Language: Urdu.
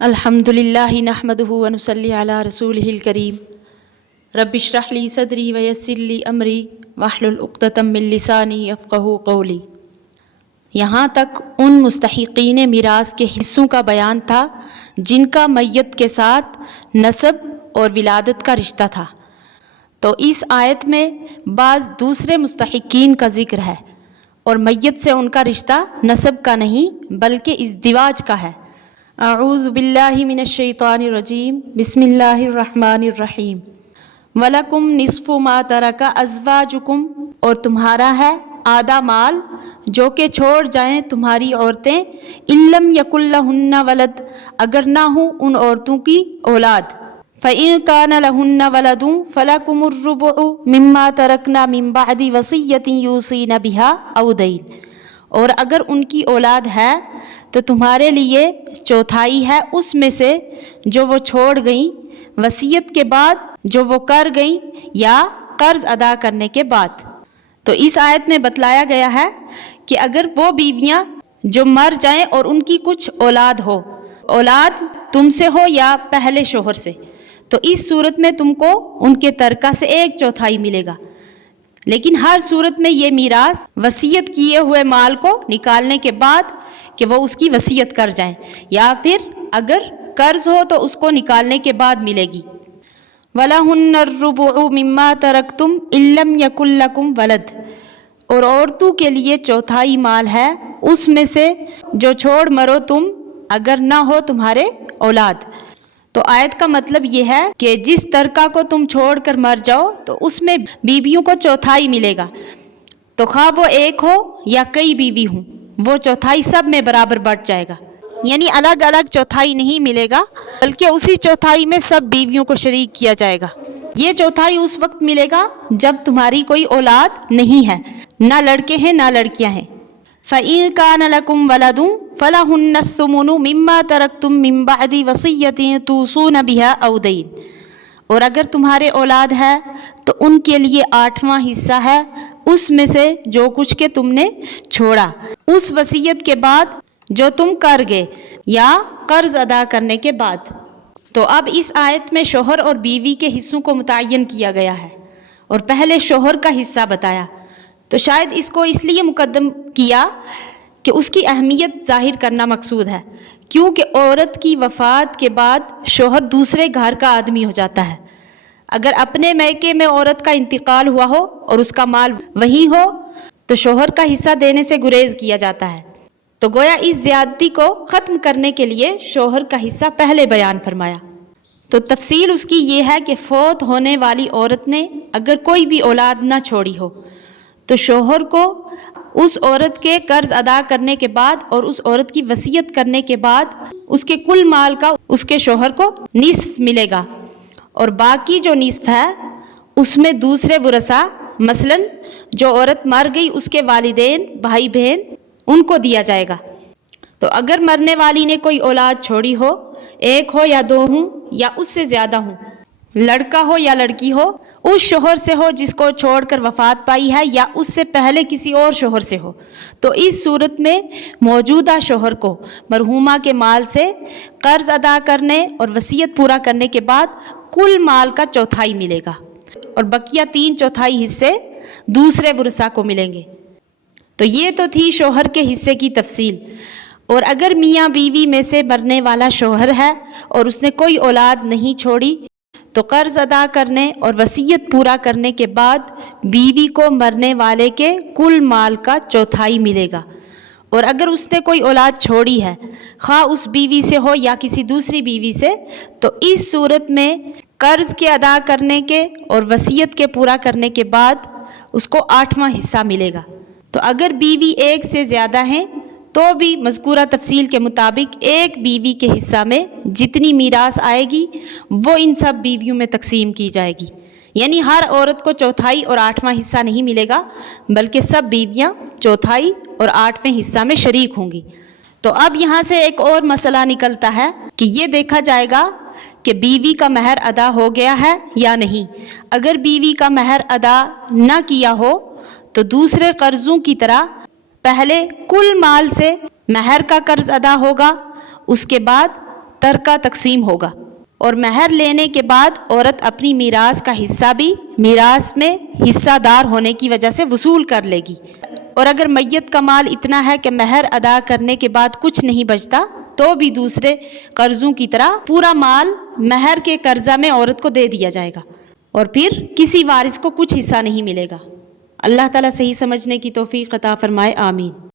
الحمدللہ نحمدہ ونصلی علی رسولہ الکریم رب اشرح لی صدری ویسر لی امری واحلل عقدۃ من لسانی یفقہوا قولی۔ یہاں تک ان مستحقین میراث کے حصوں کا بیان تھا جن کا میت کے ساتھ نسب اور ولادت کا رشتہ تھا۔ تو اس آیت میں بعض دوسرے مستحقین کا ذکر ہے اور میت سے ان کا رشتہ نسب کا نہیں بلکہ ازدواج کا ہے۔ اعوذ باللہ من الشیطان الرجیم، بسم اللہ الرحمن الرحیم۔ وَلَكُمْ نِصْفُ مَا تَرَكَ أَزْوَاجُكُمْ، اور تمہارا ہے آدھا مال جو کہ چھوڑ جائیں تمہاری عورتیں، إِن لَمْ يَكُنْ لَهُنَّ وَلَدٌ، اگر نہ ہوں ان عورتوں کی اولاد۔ فَإِن كَانَ لَهُنَّ وَلَدٌ فَلَكُمُ الرُّبُعُ مِمَّا تَرَكْنَ مِن بَعْدِ وَصِيَّةٍ يُوصِينَ بِهَا أَوْ دَيْنٍ، اور اگر ان کی اولاد ہے تو تمہارے لیے چوتھائی ہے اس میں سے جو وہ چھوڑ گئیں وصیت کے بعد، جو وہ کر گئیں یا قرض ادا کرنے کے بعد۔ تو اس آیت میں بتلایا گیا ہے کہ اگر وہ بیویاں جو مر جائیں اور ان کی کچھ اولاد ہو، اولاد تم سے ہو یا پہلے شوہر سے، تو اس صورت میں تم کو ان کے ترکہ سے 1/4 ملے گا۔ لیکن ہر صورت میں یہ میراث وصیت کیے ہوئے مال کو نکالنے کے بعد کہ وہ اس کی وصیت کر جائیں، یا پھر اگر قرض ہو تو اس کو نکالنے کے بعد ملے گی۔ وَلَهُنَّ الرُّبُعُ مِمَّا تَرَكْتُمْ إِن لَّمْ يَكُن لَّكُمْ وَلَدٌ، اور عورتوں کے لیے چوتھائی مال ہے اس میں سے جو چھوڑ مرو تم اگر نہ ہو تمہارے اولاد۔ تو آیت کا مطلب یہ ہے کہ جس ترکہ کو تم چھوڑ کر مر جاؤ تو اس میں بیویوں کو چوتھائی ملے گا، تو خواہ وہ ایک ہو یا کئی بیوی ہوں، وہ چوتھائی سب میں برابر بٹ جائے گا۔ یعنی الگ الگ چوتھائی نہیں ملے گا بلکہ اسی چوتھائی میں سب بیویوں کو شریک کیا جائے گا۔ یہ چوتھائی اس وقت ملے گا جب تمہاری کوئی اولاد نہیں ہے، نہ لڑکے ہیں نہ لڑکیاں ہیں۔ فَإِن كَانَ لَكُمْ وَلَدٌ فَلَهُنَّ الثُّمُنُ مِمَّا تَرَكْتُم مِّن بَعْدِ وَصِيَّةٍ تُوصُونَ بِهَا أَوْ دَيْنٍ، اور اگر تمہارے اولاد ہے تو ان کے لیے 8واں حصہ ہے اس میں سے جو کچھ کہ تم نے چھوڑا اس وصیت کے بعد جو تم کر گئے یا قرض ادا کرنے کے بعد۔ تو اب اس آیت میں شوہر اور بیوی کے حصوں کو متعین کیا گیا ہے اور پہلے شوہر کا حصہ بتایا، تو شاید اس کو اس لیے مقدم کیا کہ اس کی اہمیت ظاہر کرنا مقصود ہے، کیونکہ عورت کی وفات کے بعد شوہر دوسرے گھر کا آدمی ہو جاتا ہے۔ اگر اپنے میکے میں عورت کا انتقال ہوا ہو اور اس کا مال وہی ہو تو شوہر کا حصہ دینے سے گریز کیا جاتا ہے، تو گویا اس زیادتی کو ختم کرنے کے لیے شوہر کا حصہ پہلے بیان فرمایا۔ تو تفصیل اس کی یہ ہے کہ فوت ہونے والی عورت نے اگر کوئی بھی اولاد نہ چھوڑی ہو تو شوہر کو اس عورت کے قرض ادا کرنے کے بعد اور اس عورت کی وصیت کرنے کے بعد اس کے کل مال کا اس کے شوہر کو نصف ملے گا، اور باقی جو نصف ہے اس میں دوسرے ورثاء مثلاً جو عورت مر گئی اس کے والدین بھائی بہن ان کو دیا جائے گا۔ تو اگر مرنے والی نے کوئی اولاد چھوڑی ہو، ایک ہو یا دو ہوں یا اس سے زیادہ ہوں، لڑکا ہو یا لڑکی ہو، اس شوہر سے ہو جس کو چھوڑ کر وفات پائی ہے یا اس سے پہلے کسی اور شوہر سے ہو، تو اس صورت میں موجودہ شوہر کو مرحومہ کے مال سے قرض ادا کرنے اور وصیت پورا کرنے کے بعد کل مال کا چوتھائی ملے گا، اور بقیہ 3/4 حصے دوسرے ورثاء کو ملیں گے۔ تو یہ تو تھی شوہر کے حصے کی تفصیل۔ اور اگر میاں بیوی میں سے مرنے والا شوہر ہے اور اس نے کوئی اولاد نہیں چھوڑی تو قرض ادا کرنے اور وصیت پورا کرنے کے بعد بیوی کو مرنے والے کے کل مال کا چوتھائی ملے گا، اور اگر اس نے کوئی اولاد چھوڑی ہے خواہ اس بیوی سے ہو یا کسی دوسری بیوی سے، تو اس صورت میں قرض کے ادا کرنے کے اور وصیت کے پورا کرنے کے بعد اس کو 8واں حصہ ملے گا۔ تو اگر بیوی ایک سے زیادہ ہیں تو بھی مذکورہ تفصیل کے مطابق ایک بیوی کے حصہ میں جتنی میراث آئے گی وہ ان سب بیویوں میں تقسیم کی جائے گی، یعنی ہر عورت کو چوتھائی اور 8واں حصہ نہیں ملے گا بلکہ سب بیویاں چوتھائی اور 8ویں حصہ میں شریک ہوں گی۔ تو اب یہاں سے ایک اور مسئلہ نکلتا ہے کہ یہ دیکھا جائے گا کہ بیوی کا مہر ادا ہو گیا ہے یا نہیں۔ اگر بیوی کا مہر ادا نہ کیا ہو تو دوسرے قرضوں کی طرح پہلے کل مال سے مہر کا قرض ادا ہوگا، اس کے بعد ترکہ تقسیم ہوگا، اور مہر لینے کے بعد عورت اپنی میراث کا حصہ بھی میراث میں حصہ دار ہونے کی وجہ سے وصول کر لے گی، اور اگر میت کا مال اتنا ہے کہ مہر ادا کرنے کے بعد کچھ نہیں بچتا تو بھی دوسرے قرضوں کی طرح پورا مال مہر کے قرضہ میں عورت کو دے دیا جائے گا، اور پھر کسی وارث کو کچھ حصہ نہیں ملے گا۔ اللہ تعالیٰ صحیح سمجھنے کی توفیق عطا فرمائے، آمین۔